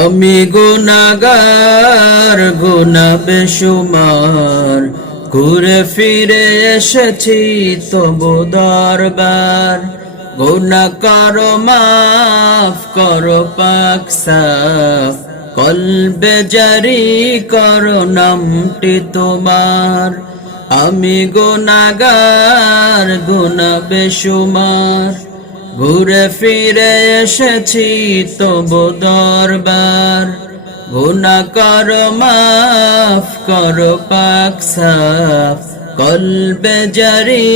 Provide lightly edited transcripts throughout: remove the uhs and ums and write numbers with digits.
আমি গুনাহগার গুনাহ বেশুমার, ঘুরে ফিরে এসেছি তবু দরবার। গুনাহ করো মাফ করো পাক সাফ, কলবে জারি করো নামটি তোমার। আমি গুনাহগার গুনাহ বেশুমার, ঘুরে ফিরে এসেছি তবু দরবার। গুনাহ করো মাফ করো পাক সাফ, কলবে জারি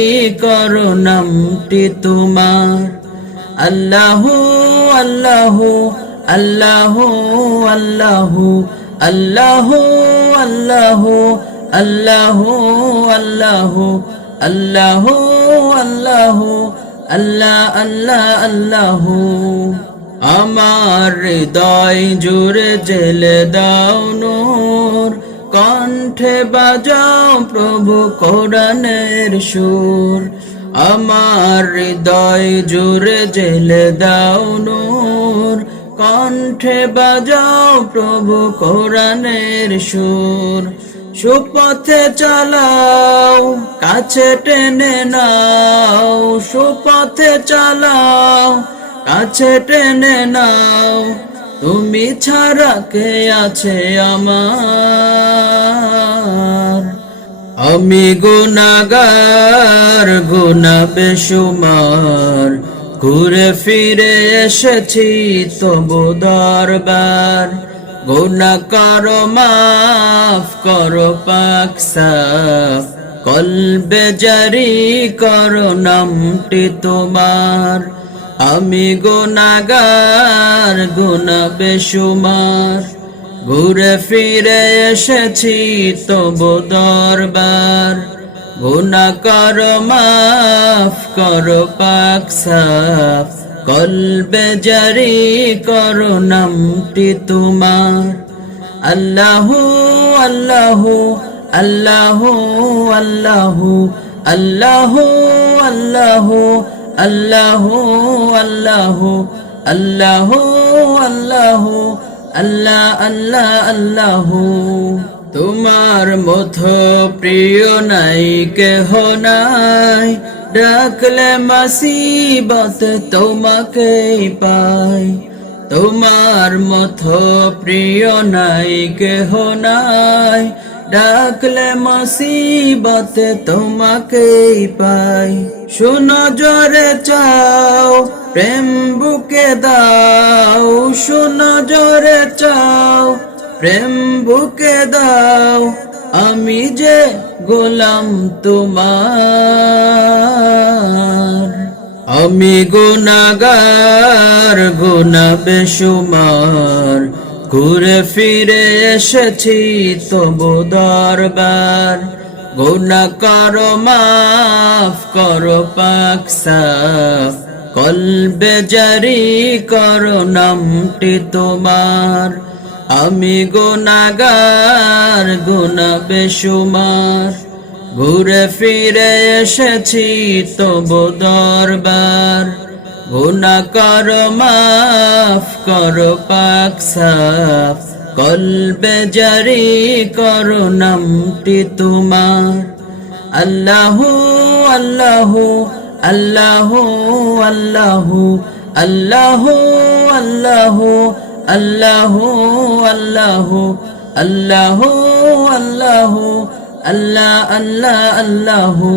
করো নামটি তোমার। আল্লাহু আল্লাহু আল্লাহু আল্লাহু আল্লাহু আল্লাহু আল্লাহু আল্লাহু আল্লাহু আল্লাহু আল্লাহ আল্লাহ আল্লাহু। আমার হৃদয় জুড়ে জেলে দাও নূর, কণ্ঠে বাজাও প্রভু কোরআনের সুর। আমার হৃদয় জুড়ে জেলে দাও নূর, কণ্ঠে বাজাও প্রভু কোরআনের সুর। সুপথে চালাও কাছে টেনে নাও, সুপথে চালাও কাছে টেনে নাও, তুমি ছাড়া কে আছে আমার। আমি গুনাহগার গুনাহ বেশুমার, ঘুরে ফিরে এসেছি তবু দরবার। গুনাহ করো মাফ করো পাক সাফ, কলবে জারি করো নামটি তোমার। আমি গুনাহগার গুনাহ বেশুমার, ঘুরে ফিরে এসেছি তবু দরবার। গুনাহ করো মাফ করো পাক সাফ, কলবে জারি করো নামটি তোমার। আল্লাহু আল্লাহু আল্লাহু আল্লাহু আল্লাহু আল্লাহু আল্লাহু আল্লাহু আল্লাহু আল্লাহু আল্লাহ আল্লাহ আল্লাহু। তোমার মতো প্রিয় নাই কেহ নাই, ডাকলে মুসিবত তোমাকেই পাই। তোমার মতো প্রিয় নাই কেহ নাই, ডাকলে মুসিবত তোমাকেই পাই। শোনো জোরে চাও প্রেম বুকে দাও, শোনো জোরে চাও প্রেম বুকে দাও, আমি যে গোলাম তোমার। আমি গুনাহগার গুনাহ বেশুমার, ঘুরে ফিরে এসেছি তবু দরবার। গুনাহ করো মাফ করো পাক সাফ, কলবে জারি করো নামটি তোমার। আমি গুনাহগার গুনাহ বেশুমার, ঘুরে ফিরে এসেছি তবু দরবার। গুনাহ করো মাফ করো পাক সাফ, কলবে জারি করো নামটি তোমার। আল্লাহু আল্লাহু আল্লাহু আল্লাহু আল্লাহু আল্লাহু আল্লাহু আল্লাহু আল্লাহু আল্লাহু আল্লাহ আল্লাহ আল্লাহু।